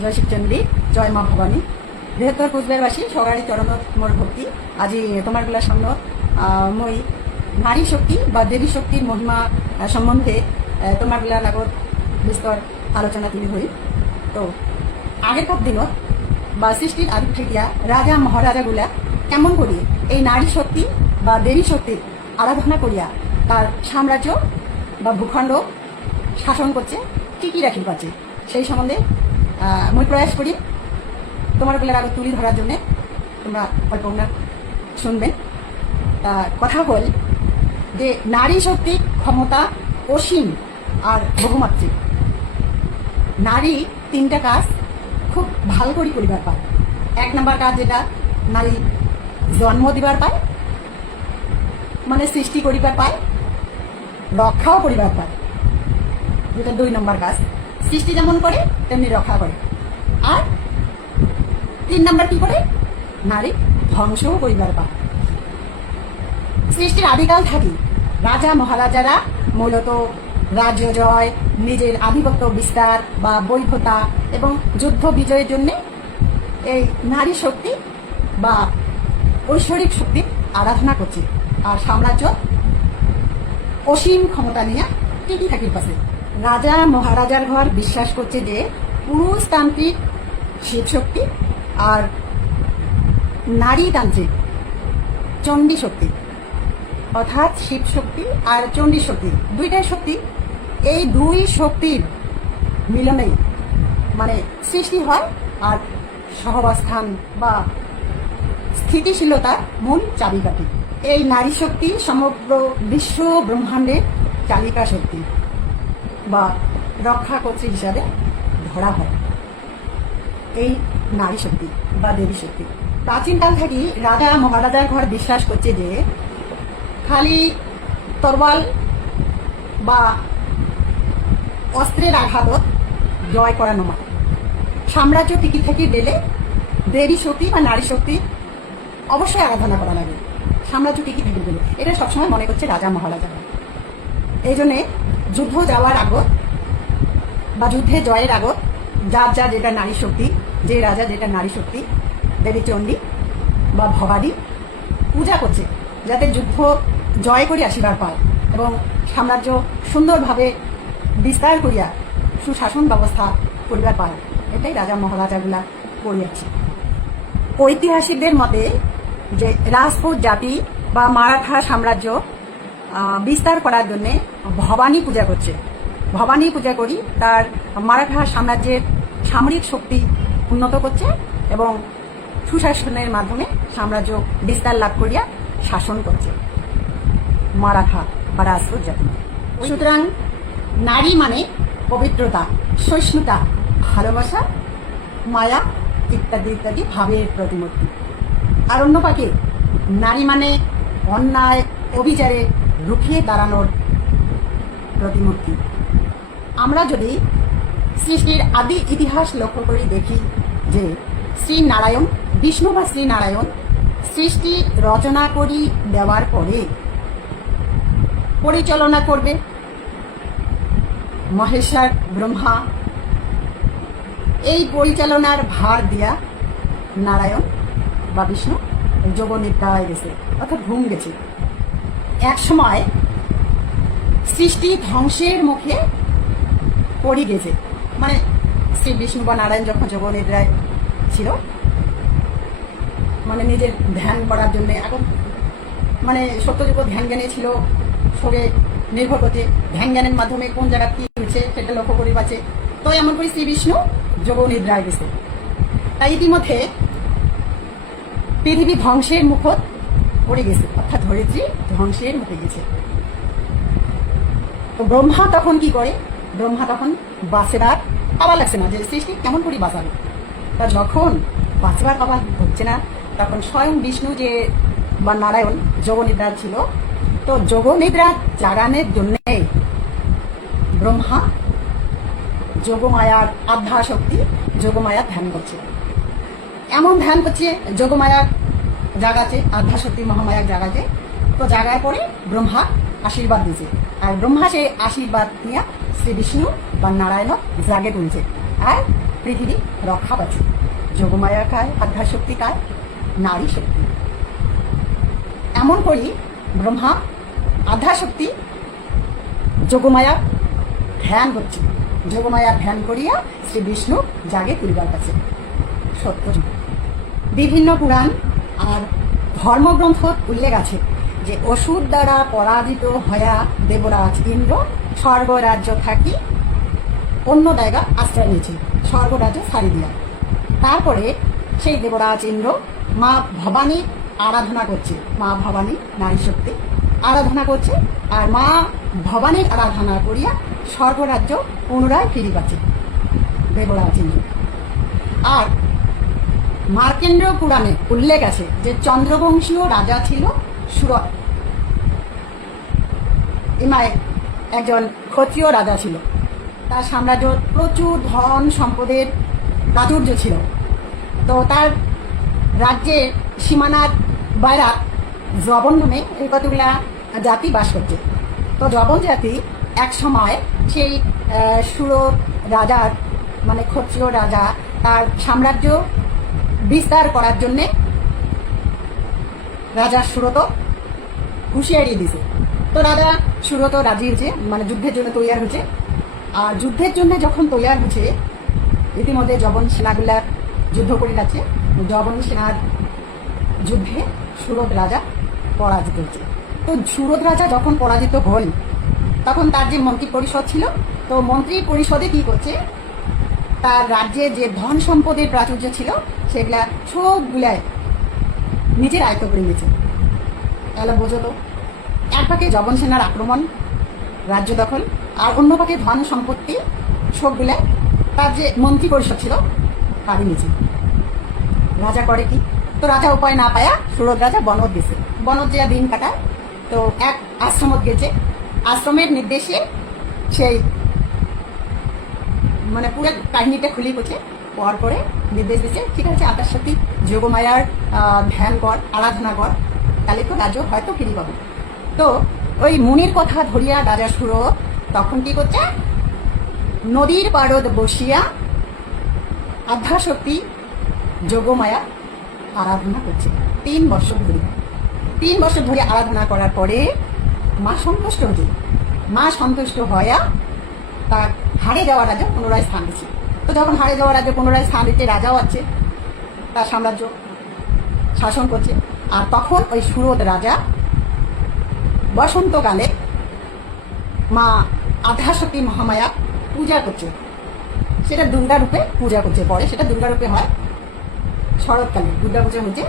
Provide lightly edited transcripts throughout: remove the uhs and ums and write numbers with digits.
জয় শিবচন্দ্রী, জয় মা ভবানী। বৃহত্তর কোচবিহারবাসী সবারই চরণ মোর ভক্তি। আজি তোমার গুলার সামনে মই নারী শক্তি বা দেবী শক্তির মহিমা সম্বন্ধে তোমার গুলার আগত বিস্তর আলোচনা তুলি হই। তো আগেরকার দিনত বা সৃষ্টির আদি থেকিয়া রাজা মহারাজাগুলা কেমন করি এই নারী শক্তি বা দেবী শক্তির আরাধনা করিয়া তার সাম্রাজ্য বা ভূখণ্ড শাসন করছে, কি কি রাখি পাচ্ছে সেই সম্বন্ধে মই প্রয়াস করি তোমার গুলার আগে তুলি ধরার জন্যে। তোমরা অল্প শুনবেন। কথা হল যে নারী শক্তির ক্ষমতা অসীম আর বহুমাত্রিক। নারী তিনটা কাজ খুব ভালো করে করিবার পায়। এক নম্বর কাজ যেটা নারী জন্ম দিবার পায়, মানে সৃষ্টি করিবার পায়, রক্ষাও করিবার পায়, যেটা 2 নম্বর কাজ। সৃষ্টি যেমন করে তেমনি রক্ষা করে। আর 3 নম্বর কি করে? নারী ধ্বংসও করিবার পায়। সৃষ্টির আদিকাল থাকি রাজা মহারাজারা মূলত রাজ্য জয়, নিজের আধিপত্য বিস্তার বা বৈধতা এবং যুদ্ধ বিজয়ের জন্য এই নারী শক্তি বা ঐশ্বরিক শক্তির আরাধনা করছে। আর সাম্রাজ্য অসীম ক্ষমতা নিয়ে টিকি থাকির পাশে। রাজা মহারাজার ঘর বিশ্বাস করছে যে পুরুষতান্ত্রিক শিব শক্তি আর নারীতান্ত্রিক চণ্ডী শক্তি, অর্থাৎ শিব শক্তি আর চণ্ডী শক্তি, দুইটাই শক্তি। এই দুই শক্তির মিলনেই মানে সৃষ্টি হয় আর সহাবস্থান বা স্থিতিশীলতার মূল চাবিকাঠি। এই নারী শক্তি সমগ্র বিশ্ব ব্রহ্মাণ্ডের চালিকা শক্তি বা রক্ষাকর্ত্রী হিসাবে ধরা হয় এই নারী শক্তি বা দেবী শক্তি। প্রাচীনকাল থেকে রাজা মহারাজার ঘর বিশ্বাস করছে যে খালি তরোয়াল বা অস্ত্রের আঘাতত জয় করানো নয়। সাম্রাজ্য টিকি থেকে গেলে দেবী শক্তি বা নারী শক্তি অবশ্যই আরাধনা করা লাগে। সাম্রাজ্য টিকি থেকে গেলে এটা সবসময় মনে করছে রাজা মহারাজা। এই জন্যে যুদ্ধ যাওয়ার আগত বা যুদ্ধে জয়ের আগত যার যা যেটা নারী শক্তি, যে রাজা যেটা নারী শক্তি, দেবী চণ্ডী বা ভবানী পূজা করছে, যাতে যুদ্ধ জয় করে আসিবার পায় এবং সাম্রাজ্য সুন্দরভাবে বিস্তার করিয়া সুশাসন ব্যবস্থা করিবার পায়। এটাই রাজা মহারাজাগুলা করিয়াছে। ঐতিহাসিকদের মতে যে রাজপুত জাতি বা মারাঠা সাম্রাজ্য বিস্তার করার জন্য ভবানী পূজা করছে। ভবানী পূজা করি তার মারাঠা সাম্রাজ্যের সামরিক শক্তি উন্নত করছে এবং সুশাসনের মাধ্যমে সাম্রাজ্য বিস্তার লাভ করিয়া শাসন করছে মারাঠা বা রাজপুত জাতি। সুতরাং নারী মানে পবিত্রতা, সহিষ্ণুতা, ভালোবাসা, মায়া ইত্যাদি ইত্যাদি ভাবের প্রতিমূর্তি। আর অন্য পাকে নারী মানে অন্যায় অবিচারে রুখিয়ে দাঁড়ানোর প্রতিমূর্তি। আমরা যদি সৃষ্টির আদি ইতিহাস লক্ষ্য করে দেখি যে শ্রীনারায়ণ, বিষ্ণু বা শ্রীনারায়ণ সৃষ্টি রচনা করি দেওয়ার পরে পরিচালনা করবে মহেশ্বর ব্রহ্মা। এই পরিচালনার ভার দিয়া নারায়ণ বা বিষ্ণু যোগনিদ্রায় গেছে, অর্থাৎ ঘুম গেছে। এক সময় সৃষ্টি ধ্বংসের মুখে পড়ে গেছে, মানে শ্রী বিষ্ণু বা নারায়ণ যখন যোগনিদ্রায় ছিল, মানে নিজের ধ্যান করার জন্য, এখন মানে সত্যযুগ ধ্যান জ্ঞানে ছিল, সবে নির্ভর করছে ধ্যান জ্ঞানের মাধ্যমে কোন জায়গা কি হচ্ছে সেটা লক্ষ্য করি পাচ্ছে। তো এমন করে শ্রী বিষ্ণু যোগনিদ্রায় গেছে। তাই ইতিমধ্যে পৃথিবী ধ্বংসের মুখত পড়ে গেছে, অর্থাৎ ধরিত্রী ধ্বংসের মুখে গেছে। তো ব্রহ্মা তখন কি করে? ব্রহ্মা তখন বাঁচবার পাওয়া লাগছে না, যে সৃষ্টি কেমন করে বাঁচাবে। তা যখন বাঁচবার পাওয়া হচ্ছে না, তখন স্বয়ং বিষ্ণু যে বা নারায়ণ যোগনিদ্রা ছিল, তো যোগনিদ্রা জাগানোর জন্য ব্রহ্মা যোগমায়ার আধ্যা শক্তি যোগমায়া ধ্যান করছে। এমন ধ্যান করছে যোগমায়া জাগাছে, আধ্যা শক্তি মহামায়া জাগাছে। তো জাগার পরে ব্রহ্মা আশীর্বাদ দিয়েছে, আর ব্রহ্মা সেই আশীর্বাদ নিয়ে শ্রী বিষ্ণু বা নারায়ণ জাগে তুলছে। আর পৃথিবী রক্ষা পাচ্ছে। যোগমায়া কায়, আধ্যাশক্তি কায়, নারী শক্তি। এমন করি ব্রহ্মা আধ্যাশক্তি যোগমায়া ধ্যান করছে। যোগমায়া ধ্যান করিয়া শ্রী বিষ্ণু জাগে তুলিবার কাছে। সত্য বিভিন্ন পুরাণ আর ধর্মগ্রন্থ উল্লেখ আছে যে অসুর দ্বারা পরাজিত হইয়া দেবরাজ ইন্দ্র স্বর্গরাজ্য থাকি অন্য জায়গা আশ্রয় নিয়েছে, স্বর্গরাজ্য ছাড়ি দিয়া। তারপরে সেই দেবরাজ ইন্দ্র মা ভবানীর আরাধনা করছে। মা ভবানী নারী শক্তি আরাধনা করছে, আর মা ভবানীর আরাধনা করিয়া স্বর্গরাজ্য পুনরায় ফিরি পাচ্ছে দেবরাজ ইন্দ্র। আর মার্কেন্দ্র পুরাণে উল্লেখ আছে যে চন্দ্রবংশীয় রাজা ছিল সুরত। ইমায় একজন ক্ষত্রিয় রাজা ছিল, তার সাম্রাজ্য প্রচুর ধন সম্পদের প্রাচুর্য ছিল। তো তার রাজ্যের সীমানার বাইরা জবন নামে এই কতগুলা জাতি বাস করছে। তো জবন জাতি এক সময় সেই সুরত রাজার মানে ক্ষত্রিয় রাজা তার সাম্রাজ্য বিস্তার করার জন্যে রাজা সুরত হুঁশিয়ারি দিছে। তো রাজা সুরত রাজি হয়েছে, মানে যুদ্ধের জন্য তৈরি হয়েছে। আর যুদ্ধের জন্য যখন তৈরি হয়েছে, ইতিমধ্যে জবন সেনাগুলা যুদ্ধ করে যাচ্ছে। জবন সেনার যুদ্ধে সুরত রাজা পরাজিত হয়েছে। তো সুরত রাজা যখন পরাজিত হল, তখন তার যে মন্ত্রী পরিষদ ছিল, তো মন্ত্রী পরিষদে কি করছে, তার রাজ্যে যে ধন সম্পদের প্রাচুর্য ছিল সেগুলা সবগুলাই নিজের আয়ত্ত করে নিয়েছে। তাহলে বোঝো তো, এক পাকে জবন সেনার আক্রমণ, রাজ্য দখল, আর অন্য পাকে ধন সম্পত্তি সবগুলাই তার যে মন্ত্রী পরিষদ ছিল তারই নিচে। রাজা করে কি, তো রাজা উপায় না পায়া সুরত রাজা বনত গেছে। বনত যে দিন কাটায়, তো এক আশ্রমত গেছে। আশ্রমের নির্দেশে সেই মানে পুরো কাহিনীটা খুলি করছে, পর করে নির্দেশ দিচ্ছে, ঠিক আছে আধ্যাশক্তি যোগমায়ার ধ্যান কর, আরাধনা কর, তাহলে তো রাজ্য হয়তো ফিরি পাবে। তো ওই মুনির কথা ধরিয়া রাজা সুরত তখন কি করছে, নদীর পাড়ত বসিয়া আধ্যাশক্তি যোগমায়া আরাধনা করছে 3 বছর ধরে। 3 বছর ধরে আরাধনা করার পরে মা সন্তুষ্ট হয়েছে। মা সন্তুষ্ট হইয়া তার হারে যাওয়া রাজা পুনরায় স্থান দিচ্ছে। তো যখন হারে যাওয়া রাজা পুনরায় স্থান দিচ্ছে, রাজাও আছে, তার সাম্রাজ্য শাসন করছে। আর তখন ওই সুরত রাজা বসন্তকালে মা আধ্যাশক্তি মহামায়া পূজা করছে। সেটা দুর্গা রূপে পূজা করছে। পরে সেটা দুর্গা রূপে হয় শরৎকালে। দুর্গা পূজা হচ্ছে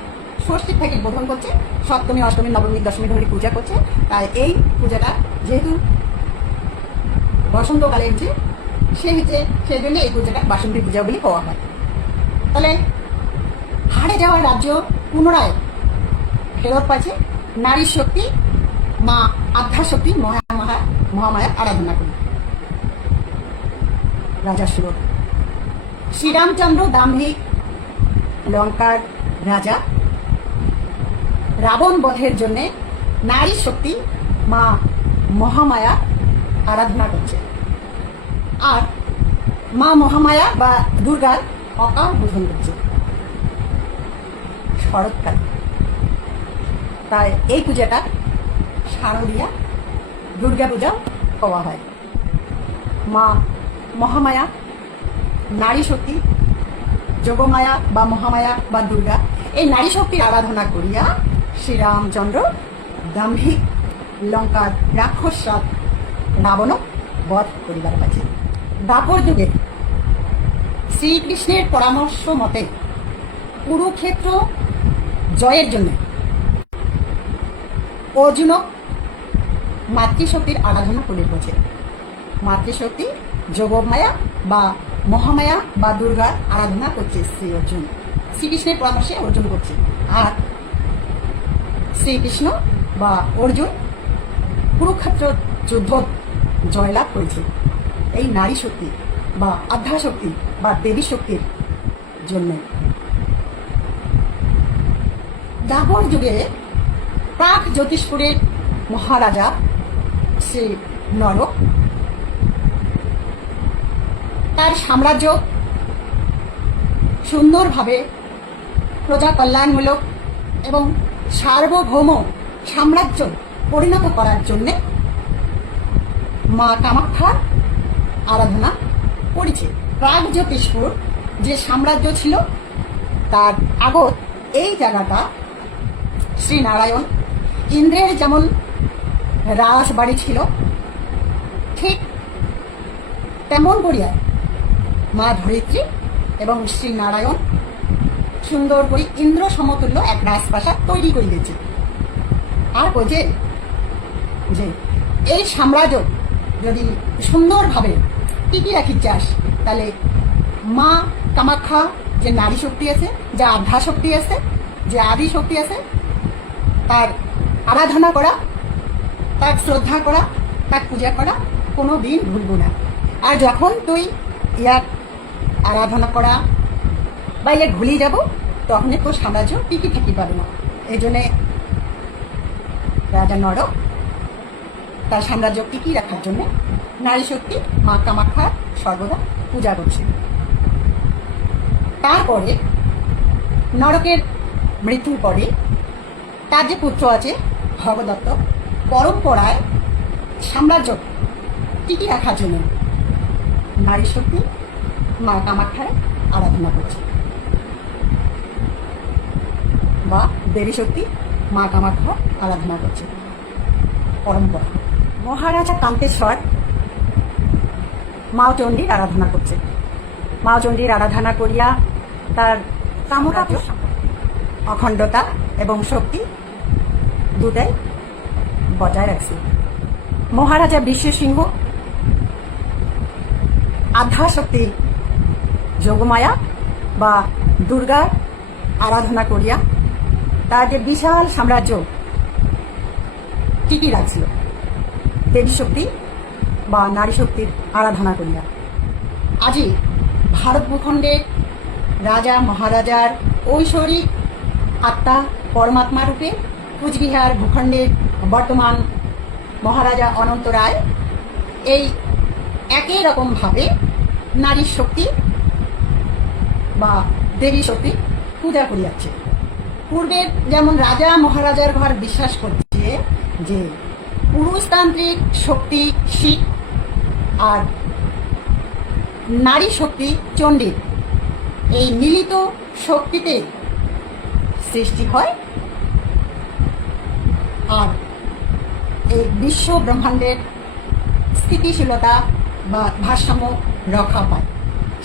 ষষ্ঠীর থেকে বোধন করছে, সপ্তমী অষ্টমী নবমী দশমী ধরে পূজা করছে। তাই এই পূজাটা যেহেতু বসন্তকালে হচ্ছে, সেই জন্য এই পূজাটা বাসন্তী পূজা বলে পাওয়া হয়। তাহলে হারে যাওয়া রাজ্য পুনরায় ফেরত পাচ্ছে নারী শক্তি মা আধ্যাশক্তি মহামায়ার আরাধনা করি। রাজা সুরত, শ্রীরামচন্দ্র দাম্ভিক লঙ্কার রাজা রাবণ বধের জন্য নারী শক্তি মা মহামায়া আরাধনা করছে। আর মা মহামায়া বা দুর্গার অকাল বোধন করছে শরৎকাল। তাই এই পূজাটা শারদীয়া দুর্গা পূজাও পাওয়া হয়। মা মহামায়া নারী শক্তি যোগমায়া বা মহামায়া বা দুর্গা, এই নারী শক্তির আরাধনা করিয়া শ্রীরামচন্দ্র দাম্ভিক লঙ্কার রাক্ষস রাবণ বধ করিবার কাছে। দ্বাপর যুগে শ্রীকৃষ্ণের পরামর্শ মতে কুরুক্ষেত্র জয়ের জন্য অর্জুন মাতৃশক্তির আরাধনা করে বলছে। মাতৃশক্তি যোগমায়া বা মহামায়া বা দুর্গার আরাধনা করছে শ্রী অর্জুন। শ্রীকৃষ্ণের পরামর্শে অর্জুন করছে। আর শ্রীকৃষ্ণ বা অর্জুন কুরুক্ষেত্র যুদ্ধ জয়লাভ করেছে এই নারী শক্তি বা আধ্যাশক্তি বা দেবী শক্তির জন্য। দ্বাপর যুগে প্রাক জ্যোতিষপুরের মহারাজা শ্রী নর তার সাম্রাজ্য সুন্দরভাবে প্রজা কল্যাণমূলক এবং সার্বভৌম সাম্রাজ্য পরিণত করার জন্যে মা কামাখ্যার আরাধনা করেছে। প্রাগজ্যোতিষপুর যে সাম্রাজ্য ছিল তার আগত এই জায়গাটা শ্রীনারায়ণ ইন্দ্রের যেমন রাজবাড়ি ছিল, ঠিক তেমন করিয়া মা ধরিত্রী এবং শ্রীনারায়ণ সুন্দর করে ইন্দ্র সমতুল্য এক রাজপ্রাসাদ তৈরি করে দিয়েছে। আর বোঝে যে এই সাম্রাজ্য যদি সুন্দরভাবে টিকিয়ে রাখি চাস, তাহলে মা কামাখ্যা যে নারী শক্তি আছে, যে আধ্যা শক্তি আছে, যে আদি শক্তি আছে, তার আরাধনা করা, তার শ্রদ্ধা করা, তার পূজা করা কোনো দিন ভুলব না। আর যখন তুই ইয়ার আরাধনা করা বা ইয়ার ভুলে যাব, তখন তোর সাম্রাজ্য টিকি থাকি পাবে না। এই জন্যে রাজা নরক তার সাম্রাজ্য টিকিয়ে রাখার জন্য নারী শক্তি মা কামাখ্যার সর্বদা পূজা করছে। তারপরে নরকের মৃত্যুর পরে তার যে পুত্র আছে ভগদত্ত, পরম্পরায় সাম্রাজ্য টিকিয়ে রাখার জন্য নারী শক্তি মা কামাখ্যার আরাধনা করছে, বা দেবী শক্তি মা কামাখ্যা আরাধনা করছে পরম্পরা। মহারাজা কান্তেশ্বর মা চণ্ডীর আরাধনা করছে। মা চণ্ডীর আরাধনা করিয়া তার কামরাজ অখণ্ডতা এবং শক্তি দুটাই বজায় রাখছে। মহারাজা বিশ্বসিংহ আধ্যা শক্তি যোগমায়া বা দুর্গার আরাধনা করিয়া তার যে বিশাল সাম্রাজ্য টিকি রাখছিল দেবী শক্তি বা নারী শক্তির আরাধনা করিয়া। আজি ভারত ভূখণ্ডের রাজা মহারাজার ঐশ্বরিক আত্মা পরমাত্মা রূপে কুচবিহার ভূখণ্ডের বর্তমান মহারাজা অনন্ত রায় এই একই রকমভাবে নারী শক্তি বা দেবী শক্তি পূজা করিয়াছে। পূর্বের যেমন রাজা মহারাজার ঘর বিশ্বাস করছে যে পুরুষতান্ত্রিক শক্তি শিব আর নারী শক্তি চণ্ডীর এই মিলিত শক্তিতে সৃষ্টি হয়, আর এই বিশ্ব ব্রহ্মাণ্ডের স্থিতিশীলতা বা ভারসাম্য রক্ষা পায়।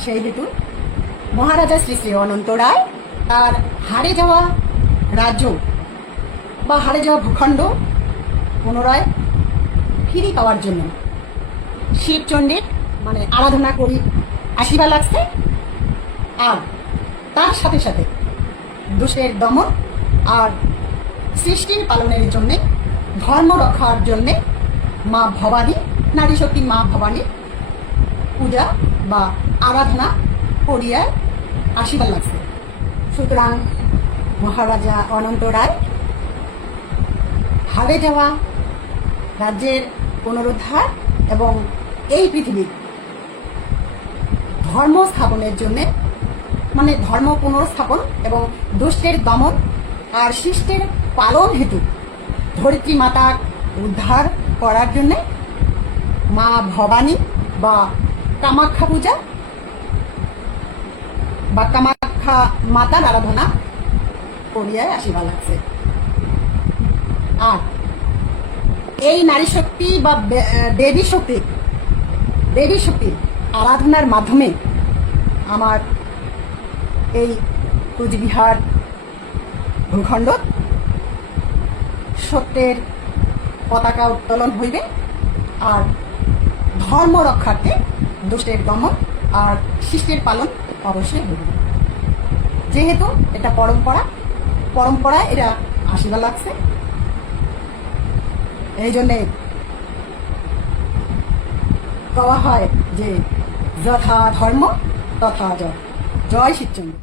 সেই হেতু মহারাজা শ্রী শ্রী অনন্ত রায় তার হারে যাওয়া রাজ্য বা হারে যাওয়া ভূখণ্ড পুনরায় ফিরে পাওয়ার জন্য শিবচণ্ডীর আরাধনা করি আশীর্বাদ লাগছে। আর তার সাথে সাথে দুষ্টের দমন আর সৃষ্টির পালনের জন্যে, ধর্ম রক্ষার জন্যে মা ভবানী, নারী শক্তি মা ভবানী পূজা বা আরাধনা করিয়া আশীর্বাদ লাগছে। সুতরাং মহারাজা অনন্ত রায় হারে যাওয়া রাজ্যের পুনরুদ্ধার এবং এই পৃথিবীর ধর্ম স্থাপনের জন্যে, ধর্ম পুনর্স্থাপন এবং দুষ্টের দমন আর শিষ্টের পালন হেতু ধরিত্রী মাতা উদ্ধার করার জন্যে মা ভবানী বা কামাখ্যা পূজা বা কামাখ্যা মাতার আরাধনা করিয়ায় আশীর্বাদ লাগছে। আর এই নারী শক্তি বা দেবী শক্তি আরাধনার মাধ্যমে আমার এই কুচবিহার ভূখণ্ড সত্যের পতাকা উত্তোলন হইবে, আর ধর্ম রক্ষার্থে দুষ্টের দমন আর শিষ্টের পালন অবশ্যই হইবে। যেহেতু এটা পরম্পরা এরা আশীর্বাদ লাগছে, এই জন্যে কওয়া হয় যে যথা ধর্ম তথা জয়। জয় শিবচন্দ্র।